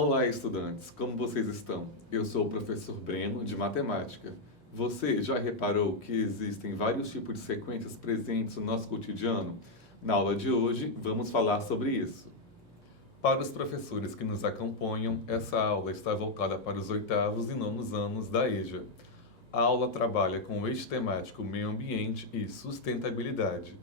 Olá, estudantes! Como vocês estão? Eu sou o professor Breno, de Matemática. Você já reparou que existem vários tipos de sequências presentes no nosso cotidiano? Na aula de hoje, vamos falar sobre isso. Para os professores que nos acompanham, essa aula está voltada para os 8º e 9º anos da EJA. A aula trabalha com o eixo temático meio ambiente e sustentabilidade.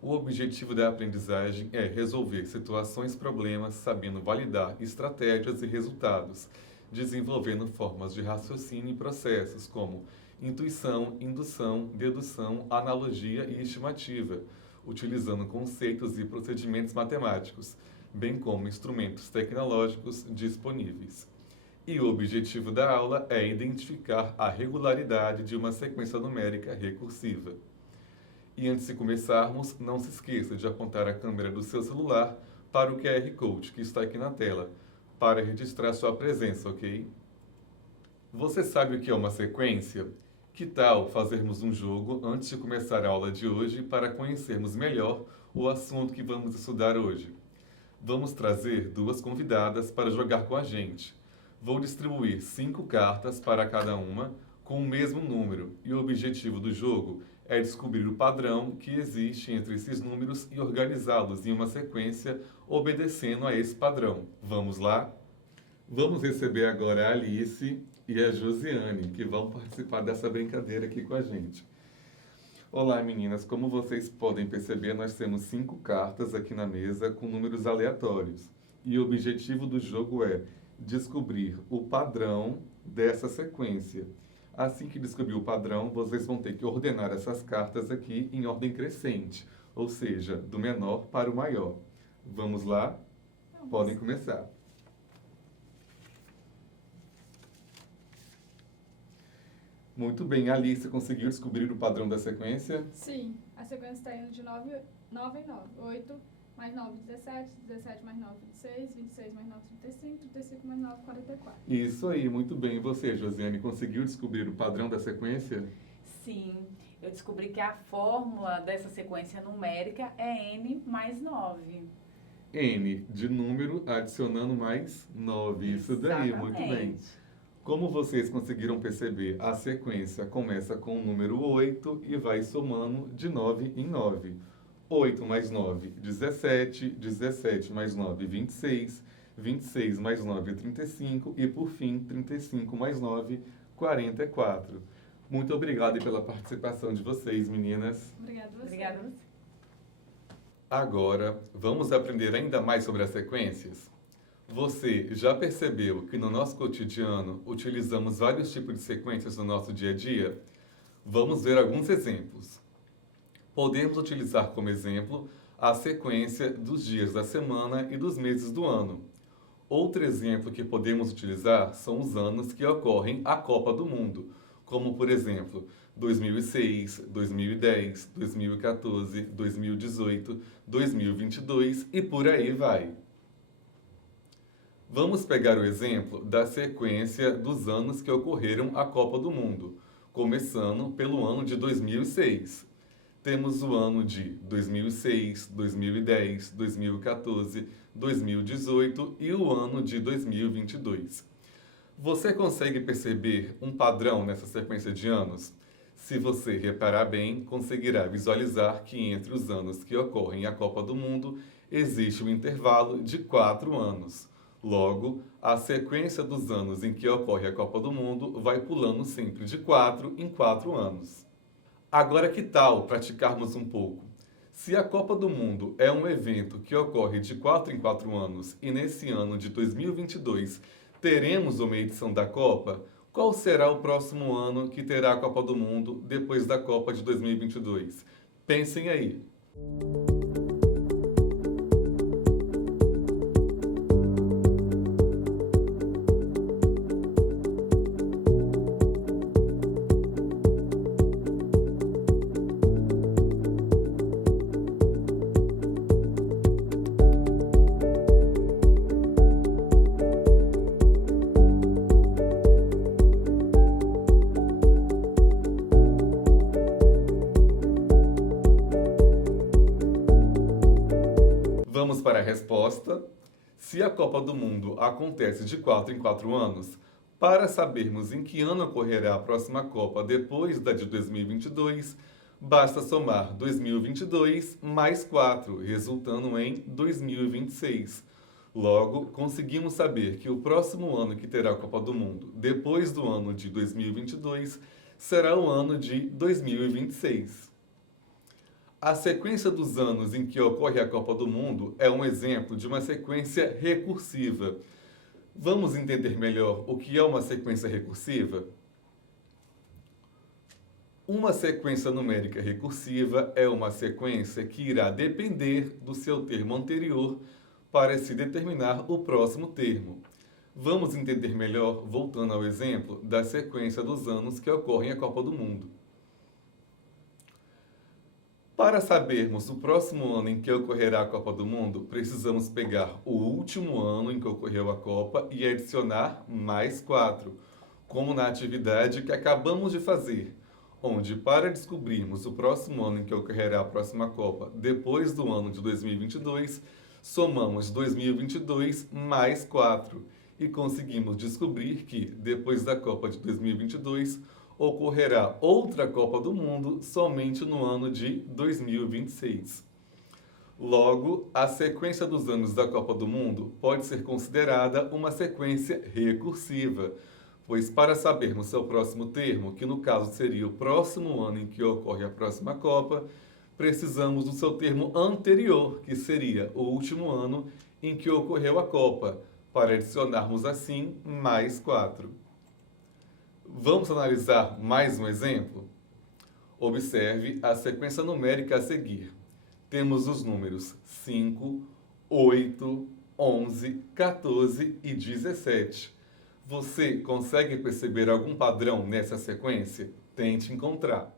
O objetivo da aprendizagem é resolver situações-problemas sabendo validar estratégias e resultados, desenvolvendo formas de raciocínio e processos como intuição, indução, dedução, analogia e estimativa, utilizando conceitos e procedimentos matemáticos, bem como instrumentos tecnológicos disponíveis. E o objetivo da aula é identificar a regularidade de uma sequência numérica recursiva. E antes de começarmos, não se esqueça de apontar a câmera do seu celular para o QR Code que está aqui na tela, para registrar sua presença, ok? Você sabe o que é uma sequência? Que tal fazermos um jogo antes de começar a aula de hoje para conhecermos melhor o assunto que vamos estudar hoje? Vamos trazer 2 convidadas para jogar com a gente. Vou distribuir 5 cartas para cada uma com o mesmo número e o objetivo do jogo é descobrir o padrão que existe entre esses números e organizá-los em uma sequência obedecendo a esse padrão. Vamos lá? Vamos receber agora a Alice e a Josiane, que vão participar dessa brincadeira aqui com a gente. Olá, meninas. Como vocês podem perceber, nós temos 5 cartas aqui na mesa com números aleatórios. E o objetivo do jogo é descobrir o padrão dessa sequência. Assim que descobrir o padrão, vocês vão ter que ordenar essas cartas aqui em ordem crescente, ou seja, do menor para o maior. Vamos lá? Podem começar. Muito bem, Alice, conseguiu descobrir o padrão da sequência? Sim, a sequência está indo de 9 em 9. 8 mais 9, 17, 17 mais 9, 26, 26 mais 9, 35, 35 mais 9, 44. Isso aí, muito bem. E você, Josiane, conseguiu descobrir o padrão da sequência? Sim, eu descobri que a fórmula dessa sequência numérica é n mais 9. N de número adicionando mais 9. Isso daí, muito bem. Como vocês conseguiram perceber, a sequência começa com o número 8 e vai somando de 9 em 9. 8 mais 9, 17, 17 mais 9, 26, 26 mais 9, 35 e, por fim, 35 mais 9, 44. Muito obrigado pela participação de vocês, meninas. Obrigada a você. Obrigada a você. Agora, vamos aprender ainda mais sobre as sequências? Você já percebeu que no nosso cotidiano utilizamos vários tipos de sequências no nosso dia a dia? Vamos ver alguns exemplos. Podemos utilizar como exemplo a sequência dos dias da semana e dos meses do ano. Outro exemplo que podemos utilizar são os anos que ocorrem a Copa do Mundo, como por exemplo 2006, 2010, 2014, 2018, 2022 e por aí vai. Vamos pegar o exemplo da sequência dos anos que ocorreram a Copa do Mundo, começando pelo ano de 2006. Temos o ano de 2006, 2010, 2014, 2018 e o ano de 2022. Você consegue perceber um padrão nessa sequência de anos? Se você reparar bem, conseguirá visualizar que entre os anos que ocorrem a Copa do Mundo existe um intervalo de 4 anos. Logo, a sequência dos anos em que ocorre a Copa do Mundo vai pulando sempre de 4 em 4 anos. Agora, que tal praticarmos um pouco? Se a Copa do Mundo é um evento que ocorre de 4 em 4 anos e nesse ano de 2022 teremos uma edição da Copa, qual será o próximo ano que terá a Copa do Mundo depois da Copa de 2022? Pensem aí. Vamos para a resposta. Se a Copa do Mundo acontece de 4 em 4 anos, para sabermos em que ano ocorrerá a próxima Copa depois da de 2022, basta somar 2022 mais 4, resultando em 2026. Logo, conseguimos saber que o próximo ano que terá a Copa do Mundo, depois do ano de 2022, será o ano de 2026. A sequência dos anos em que ocorre a Copa do Mundo é um exemplo de uma sequência recursiva. Vamos entender melhor o que é uma sequência recursiva? Uma sequência numérica recursiva é uma sequência que irá depender do seu termo anterior para se determinar o próximo termo. Vamos entender melhor voltando ao exemplo da sequência dos anos que ocorrem a Copa do Mundo. Para sabermos o próximo ano em que ocorrerá a Copa do Mundo, precisamos pegar o último ano em que ocorreu a Copa e adicionar mais 4, como na atividade que acabamos de fazer, onde para descobrirmos o próximo ano em que ocorrerá a próxima Copa depois do ano de 2022, somamos 2022 mais 4 e conseguimos descobrir que, depois da Copa de 2022, ocorrerá outra Copa do Mundo somente no ano de 2026. Logo, a sequência dos anos da Copa do Mundo pode ser considerada uma sequência recursiva, pois para sabermos seu próximo termo, que no caso seria o próximo ano em que ocorre a próxima Copa, precisamos do seu termo anterior, que seria o último ano em que ocorreu a Copa, para adicionarmos assim mais 4. Vamos analisar mais um exemplo? Observe a sequência numérica a seguir. Temos os números 5, 8, 11, 14 e 17. Você consegue perceber algum padrão nessa sequência? Tente encontrar.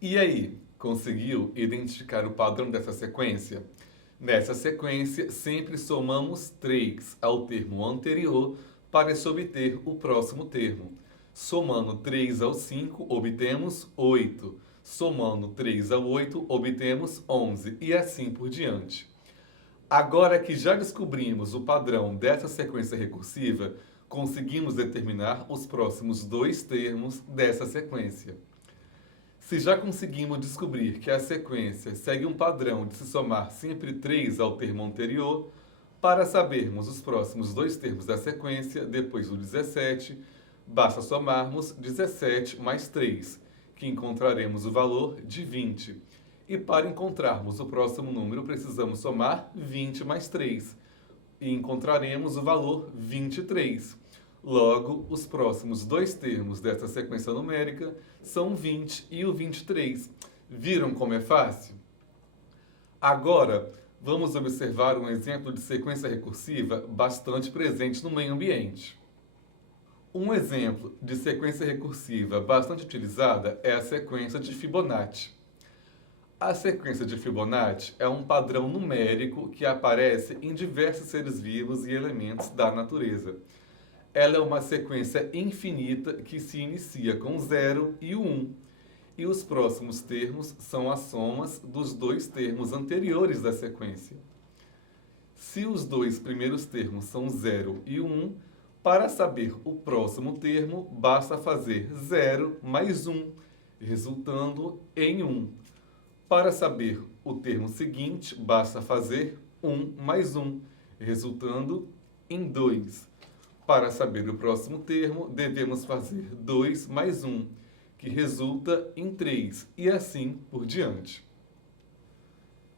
E aí, conseguiu identificar o padrão dessa sequência? Nessa sequência, sempre somamos 3 ao termo anterior para se obter o próximo termo. Somando 3 ao 5, obtemos 8. Somando 3 ao 8, obtemos 11 e assim por diante. Agora que já descobrimos o padrão dessa sequência recursiva, conseguimos determinar os próximos 2 termos dessa sequência. Se já conseguimos descobrir que a sequência segue um padrão de se somar sempre 3 ao termo anterior, para sabermos os próximos 2 termos da sequência, depois do 17, basta somarmos 17 mais 3, que encontraremos o valor de 20. E para encontrarmos o próximo número, precisamos somar 20 mais 3, e encontraremos o valor 23. Logo, os próximos 2 termos dessa sequência numérica são o 20 e o 23. Viram como é fácil? Agora, vamos observar um exemplo de sequência recursiva bastante presente no meio ambiente. Um exemplo de sequência recursiva bastante utilizada é a sequência de Fibonacci. A sequência de Fibonacci é um padrão numérico que aparece em diversos seres vivos e elementos da natureza. Ela é uma sequência infinita que se inicia com 0 e o 1. E os próximos termos são as somas dos 2 termos anteriores da sequência. Se os 2 primeiros termos são 0 e 1, para saber o próximo termo, basta fazer 0 mais 1, resultando em 1. Para saber o termo seguinte, basta fazer 1 mais 1, resultando em 2. Para saber o próximo termo, devemos fazer 2 mais 1, que resulta em 3, e assim por diante.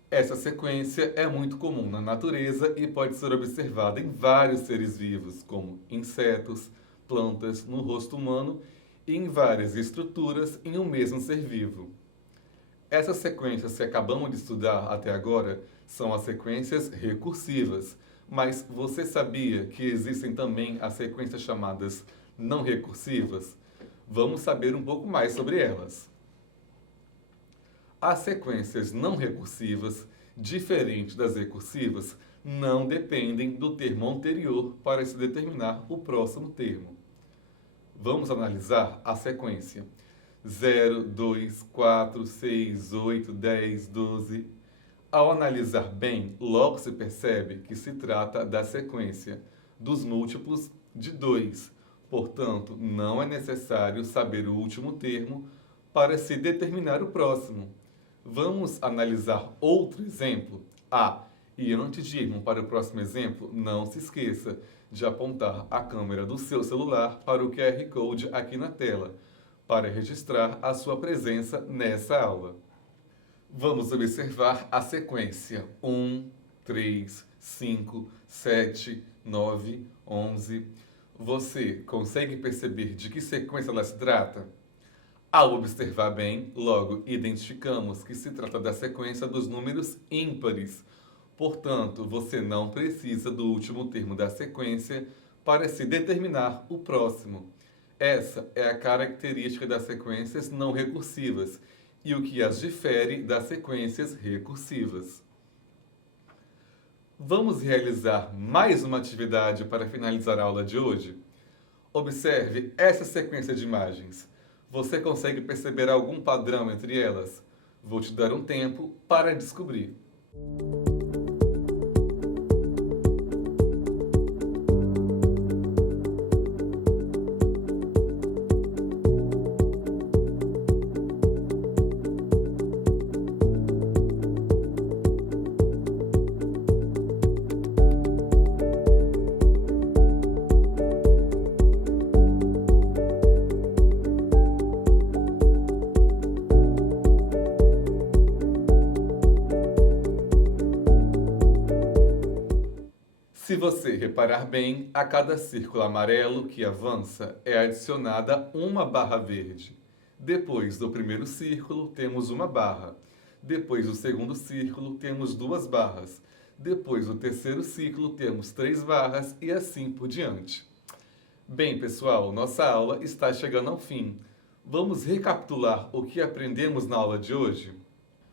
Essa sequência é muito comum na natureza e pode ser observada em vários seres vivos, como insetos, plantas, no rosto humano e em várias estruturas em um mesmo ser vivo. Essas sequências que acabamos de estudar até agora São as sequências recursivas. Mas você sabia que existem também as sequências chamadas não recursivas? Vamos saber um pouco mais sobre elas. As sequências não recursivas, diferente das recursivas, não dependem do termo anterior para se determinar o próximo termo. Vamos analisar a sequência 0, 2, 4, 6, 8, 10, 12. Ao analisar bem, logo se percebe que se trata da sequência dos múltiplos de 2. Portanto, não é necessário saber o último termo para se determinar o próximo. Vamos analisar outro exemplo? E antes de irmos para o próximo exemplo, não se esqueça de apontar a câmera do seu celular para o QR Code aqui na tela, para registrar a sua presença nessa aula. Vamos observar a sequência 1, 3, 5, 7, 9, 11. Você consegue perceber de que sequência ela se trata? Ao observar bem, logo identificamos que se trata da sequência dos números ímpares. Portanto, você não precisa do último termo da sequência para se determinar o próximo. Essa é a característica das sequências não recursivas e o que as difere das sequências recursivas. Vamos realizar mais uma atividade para finalizar a aula de hoje? Observe essa sequência de imagens. Você consegue perceber algum padrão entre elas? Vou te dar um tempo para descobrir. Se você reparar bem, a cada círculo amarelo que avança é adicionada uma barra verde. Depois do primeiro círculo, temos uma barra. Depois do segundo círculo, temos 2 barras. Depois do terceiro ciclo, temos 3 barras e assim por diante. Bem, pessoal, nossa aula está chegando ao fim. Vamos recapitular o que aprendemos na aula de hoje?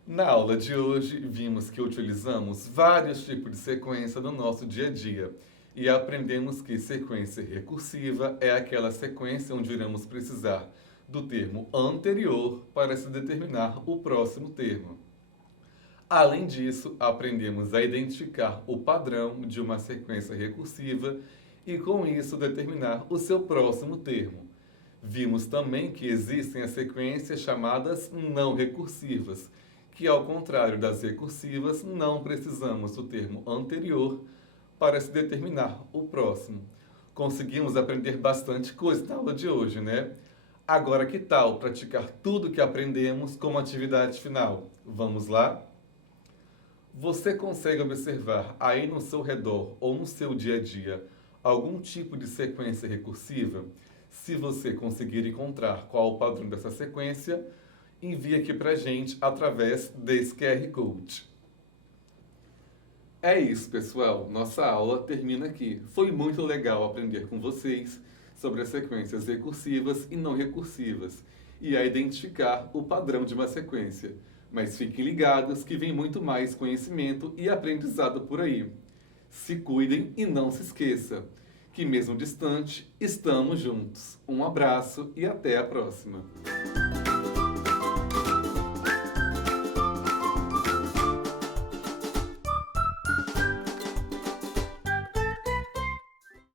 Na aula de hoje, vimos que utilizamos vários tipos de sequência no nosso dia a dia e aprendemos que sequência recursiva é aquela sequência onde iremos precisar do termo anterior para se determinar o próximo termo. Além disso, aprendemos a identificar o padrão de uma sequência recursiva e, com isso, determinar o seu próximo termo. Vimos também que existem as sequências chamadas não recursivas, que, ao contrário das recursivas, não precisamos do termo anterior para se determinar o próximo. Conseguimos aprender bastante coisa na aula de hoje, né? Agora, que tal praticar tudo que aprendemos como atividade final? Vamos lá? Você consegue observar aí no seu redor ou no seu dia a dia algum tipo de sequência recursiva? Se você conseguir encontrar qual o padrão dessa sequência, envie aqui pra gente através desse QR Code. É isso, pessoal. Nossa aula termina aqui. Foi muito legal aprender com vocês sobre as sequências recursivas e não recursivas e a identificar o padrão de uma sequência. Mas fiquem ligados que vem muito mais conhecimento e aprendizado por aí. Se cuidem e não se esqueça que, mesmo distante, estamos juntos. Um abraço e até a próxima!